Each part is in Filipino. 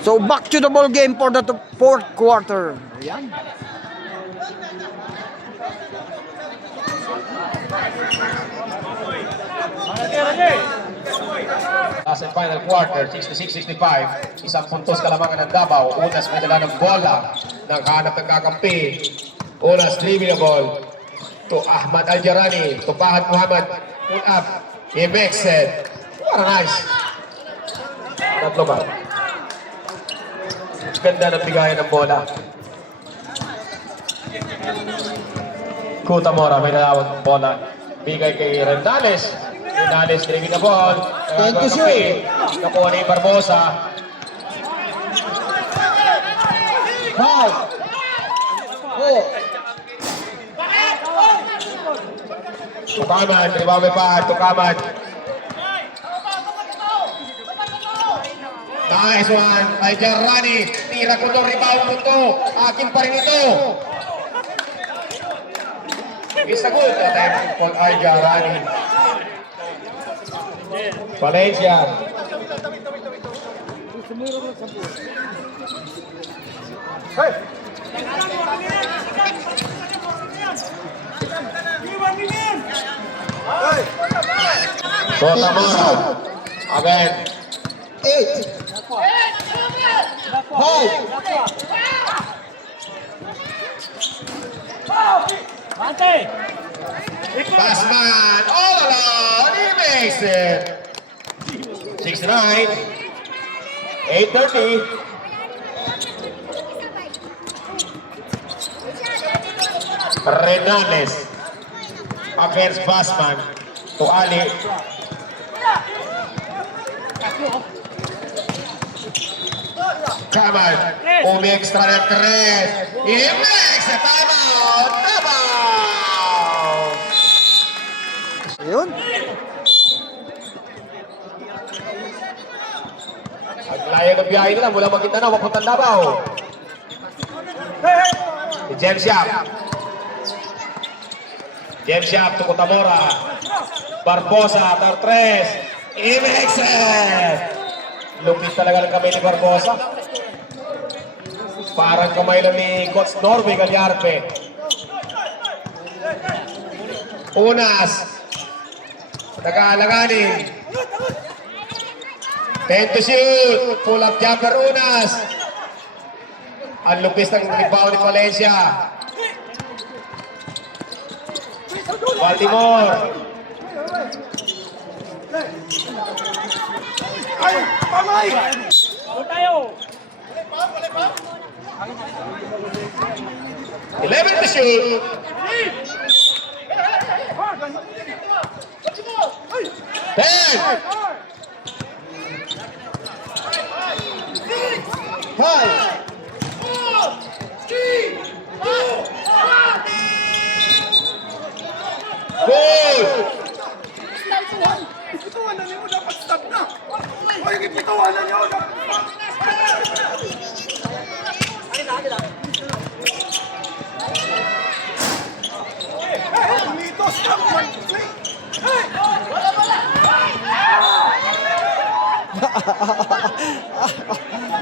So back to the ball game for the fourth quarter. Ayan. Last and final quarter, 66-65. Isang puntos kalamangan ng Davao. Unas may dala ng bola. Naghanap ng kakampi. Unas dribble the ball to Ahmad Aljarani. To Fahad Muhammad. Pull up. He makes it. What a nice. Tatlo ba? Ganda ng bigayan ng bola. Kutamora may dalawang bola. Bigay kay Rendales. Rendales driving the ball. Nakuha ni Barbosa. Five. Four. Tukaman, rebound pa. Tukaman. Nice one. Aljarani. Tira ko to. Rebound ko to. Akin pa rin ito. It's a good attempt for Aljarani. Valencia. Hey. Cotamora. Again. 8. 5. Passman all alone. He makes it. 69. 8:30. Renales against Passman to Ali. Kamal, umi-extra ng 3. He makes it. Timeout. Timeout. Ayun. Ang layo ng biyahe nila mula Maguindanao, papuntang Davao. Si James Yap. James Yap to Cotamora. Barbosa, 3. He makes it. Lupit talaga ng kamay ni Barbosa. Parang kamay lang ni Coach Norby Gagliarpe. Unas. Nag-aalanganin. 10 to shoot. Pull up jumper Unas. Ang lupis ng rebound ni Valencia. Baltimore. Ay, pamay! Tayo! 11 to shoot. 10. 5. Good. Pituwanan niyo dapat stop na! Ay, pituwanan niyo dapat! Dito, stop!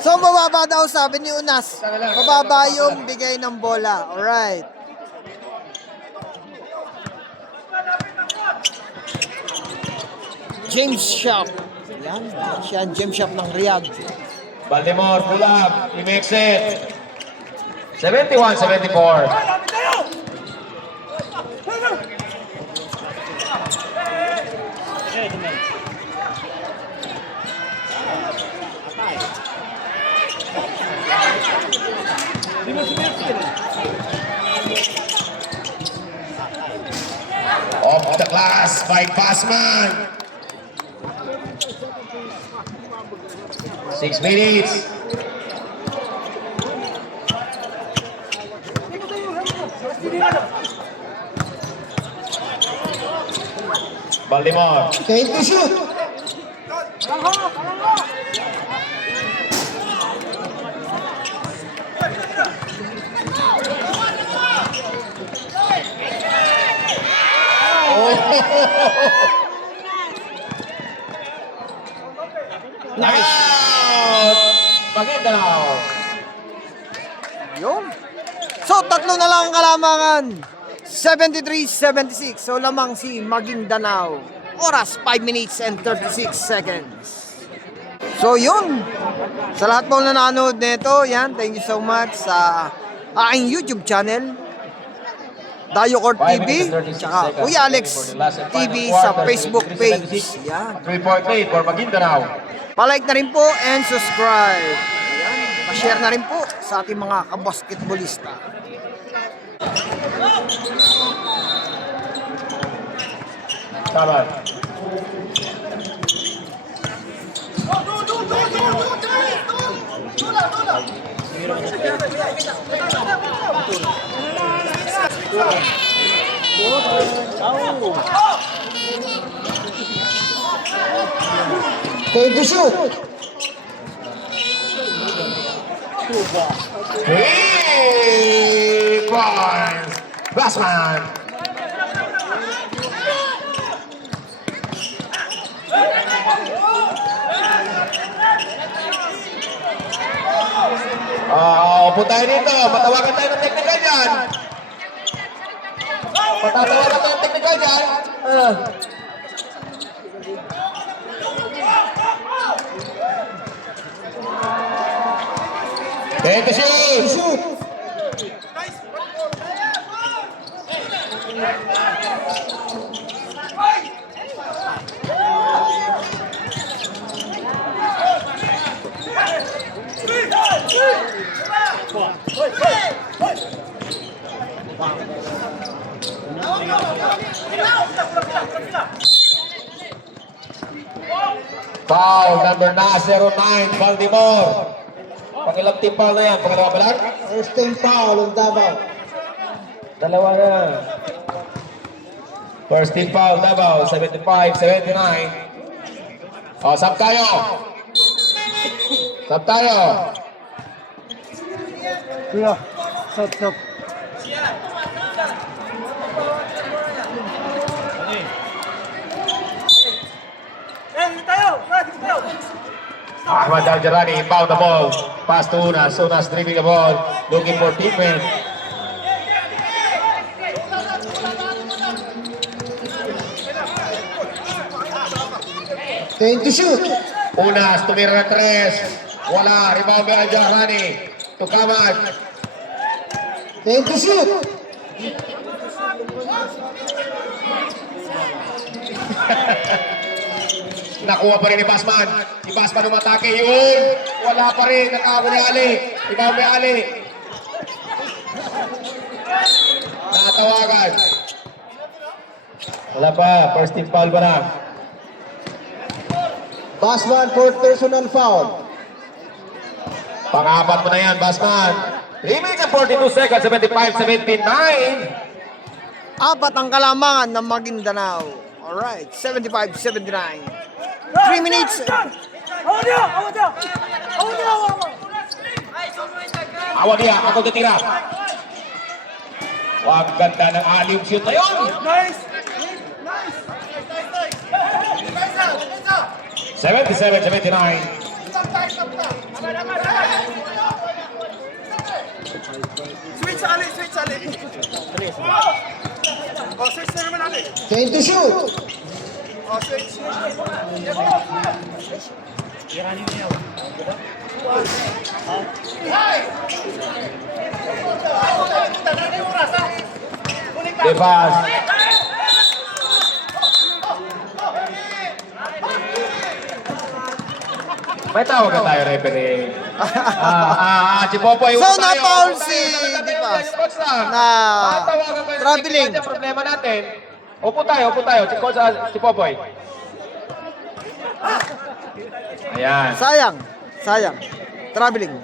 So mababa daw sabi ni Unas. Mababa yung bigay ng bola. Alright. James Shop. Yan. Siya ang James Shop ng Riyadh. Baltimore pull up. He makes it. 71-74. Off the glass by Passman. 6 minutes. Baltimore. Okay, to shoot. Nice. Maguindanao. Yun. So, tatlo na lang ang kalamangan. 73-76. So, lamang si Maguindanao. Oras, 5 minutes and 36 seconds. So, yun. Sa lahat po na nanonood nito, yan, thank you so much sa aking YouTube channel. Dayo Court 5 TV, minutes and 36 tsaka seconds Kuya Alex for the last and TV final sa quarter, Facebook 73-76. page. Yan. 3-point lead for Maguindanao. Palike na rin po and subscribe. Ayan. Pa-share na rin po sa ating mga kabasketballista. Tama. Take the shoot. 3 points. Bassman. Upo tayo dito. Matawagan tayo ng technical dyan. Matatawagan tayo ng technical dyan. Take the shoot. Foul number 09, Baltimore. Pangilang team foul na yan? Pangalawa ba lang? First team foul ng Davao. Dalawa na. First team foul, Davao, 75-79. O, sub tayo. Sub tayo. Kuya, stop. Ahmad Al-Jarani inbound the ball. Pass to Unas. Unas dribbling the ball. Looking for teammate. Take the shoot. Unas tumira ng tres. Wala. Rebound by Al-Jarani. To Kamad. Take the shoot. Nakuha pa rin ni Basman. Si Basman umatake. Yun. Wala pa rin. Nakakaw ni Ali. Rebound by Ali. Natawagan. Wala pa. First team foul ba na? Basman for personal foul. Pang-apat mo na yan, Basman. Remaining 42 seconds, 75-79. Apat ang kalamangan ng Maguindanao. Alright, 75-79. 3 minutes. Awa niya, ako titira. Wag ganda ng alley-oop shoot na yun. Nice! 77-79. Switch Ali! Oh, switch na naman Ali! Take the shoot. Oh, switch! Depas. May tawag ka tayo, referee. Chipopoy. So, na-foul si Depas na traveling. Problema natin. Upo tayo. Chipopoy. Ayan. Sayang. Traveling.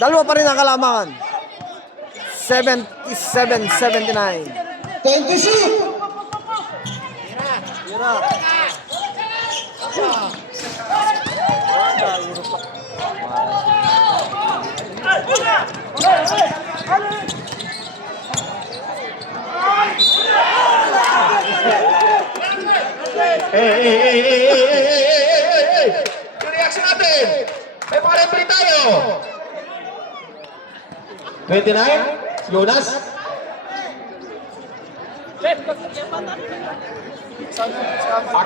Dalawa pa rin ang kalamangan. 77-79. Take the shoot! Yung reaction natin. May mga referee tayo. 29, Jonas.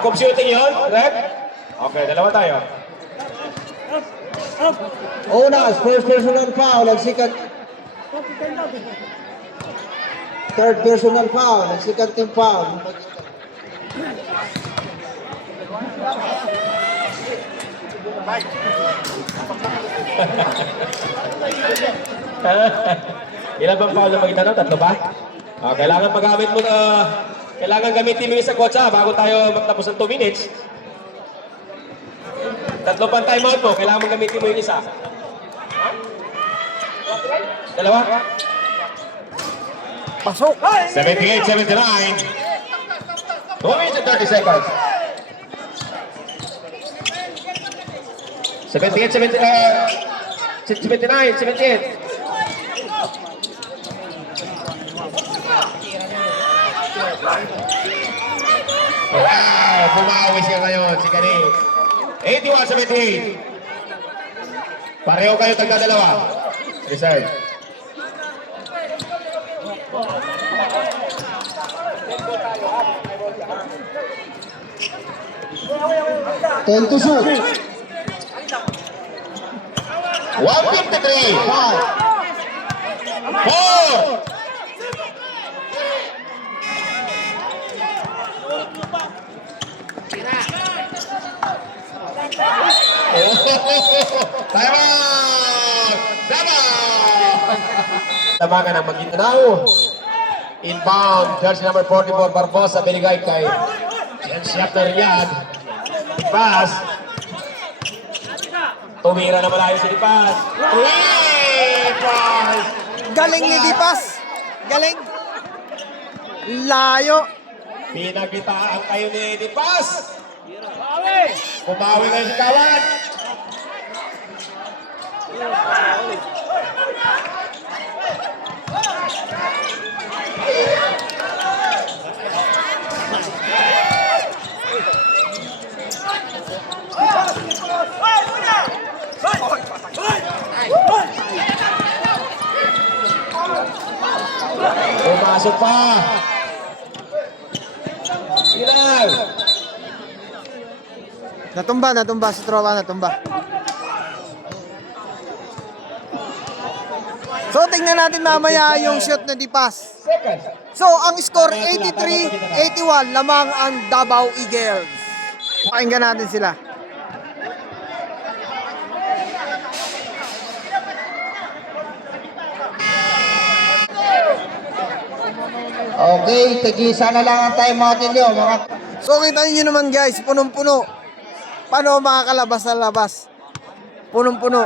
Computing yun, correct? Okay, dalawa tayo. Unas, first personal foul, and second... Third personal foul, and second team foul. Ilan bang foul na makita no? Tatlo ba? Kailangan magamit mo na... Kailangan gamitin mo yung sa kotsa bago tayo magtapos ng 2 minutes. Tatlo pang timeout mo, kailangan mo gamitin mo yung isa. Dalawa? Pasok! 78-79. 2 minutes and 30 seconds. 78-78. Wow! Bumawi siya ngayon, si Kani. 81-78. Pareho kayo tagdadalawa. Reserve. Ten to shoot. 153. 4. Timeout! Tamagan ng Maguindanao. Inbound, jersey number 44, Barbosa, binigay kay Jensiap na Riyadh. Pass. Tumira na malayo si Dipas. Pass! Galing ni Dipas. Galing. Layo. Pinagitaan kayo ni Dipas. Bumawi kayo si Kawan. Pumasok pa. Silang. Natumba si Tropa, natumba. So tingnan natin mamaya yung shot na Dipas. Second. So ang score 83-81 lamang ang Davao Eagles. Pakinggan natin sila. Okay, tigisa na lang ang timeout ninyo, mga... So kita niyo naman guys, punong-puno. Paano makakalabas na labas? Punong-puno.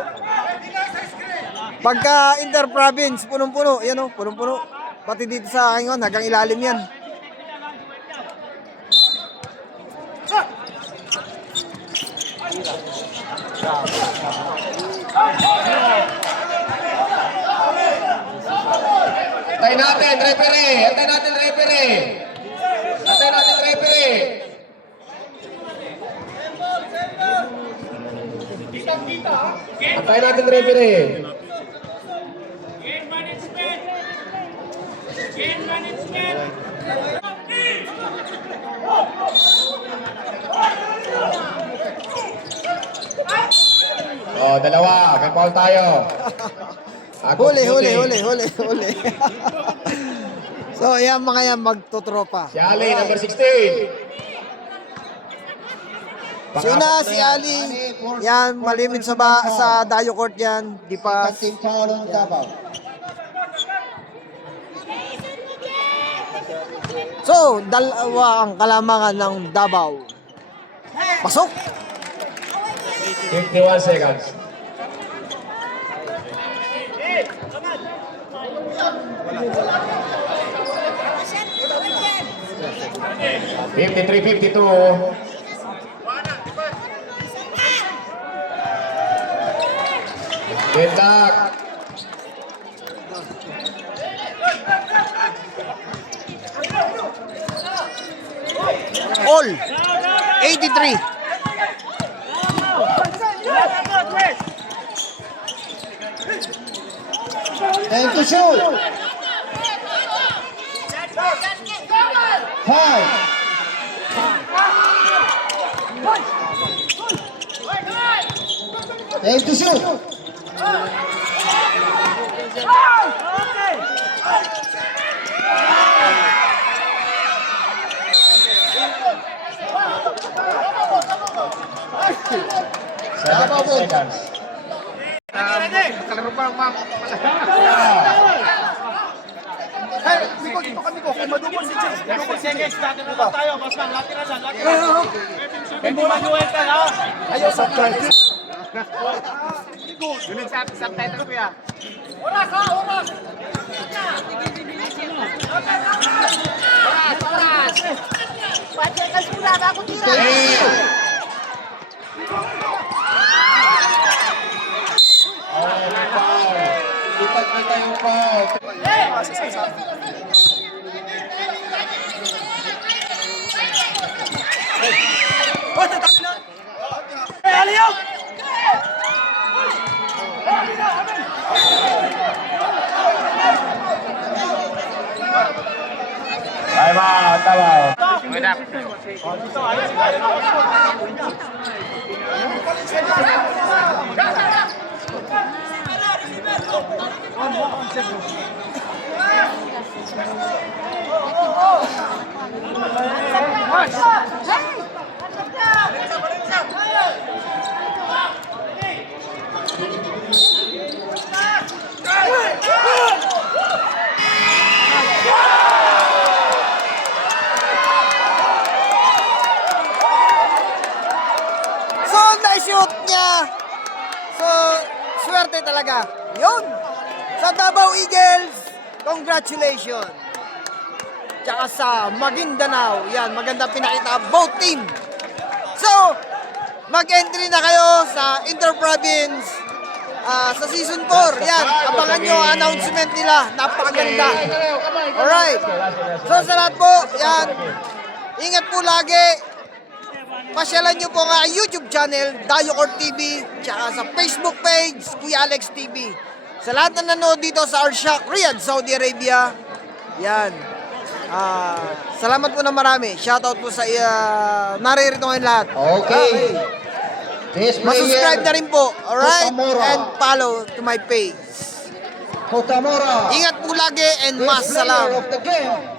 Pagka inter-province, punong-puno. Yan o, punong-puno. Pati dito sa akin hanggang ilalim yan. Antay natin, referee. Antay natin, referee. Antay natin, referee. Antay natin, referee. Game management! Game management! Oh, dalawa. May foul tayo. Huli. So yan mga yan magtutropa. Si Ali, number 16. So yun na si Ali. Yan, malimit sa Dayo Court yan. Second Dipas. team foul on Davao. So, dalawa ang kalamangan ng Davao. Pasok! 51 seconds. $53-52. Good luck. All! 83. Time to shoot. 5. Time to shoot. Seven seconds. Kita yung foul. Time out, Davao. So, na-shoot niya. So, swerte talaga. Yun. Sa Davao Eagles, congratulations. Tsaka sa Maguindanao, yan, magandang pinakita both team. So, mag-entry na kayo sa Inter-Province sa Season 4. Yan, abangan nyo ang announcement nila. Napakaganda. Alright. So, sa lahat po, yan, ingat po lagi. Pasyalan nyo po nga ang YouTube channel, Dayocor TV, tsaka sa Facebook page, Kuya Alex TV. Sa lahat na nanood dito sa Arshak, Riyadh, Saudi Arabia, yan. Salamat po na marami. Shoutout po sa naririto ngayon lahat. Okay. This Masubscribe na rin po. Alright? Kotamora. And follow to my page. Kotamora. Ingat po lagi and Best mas salam. player of the game.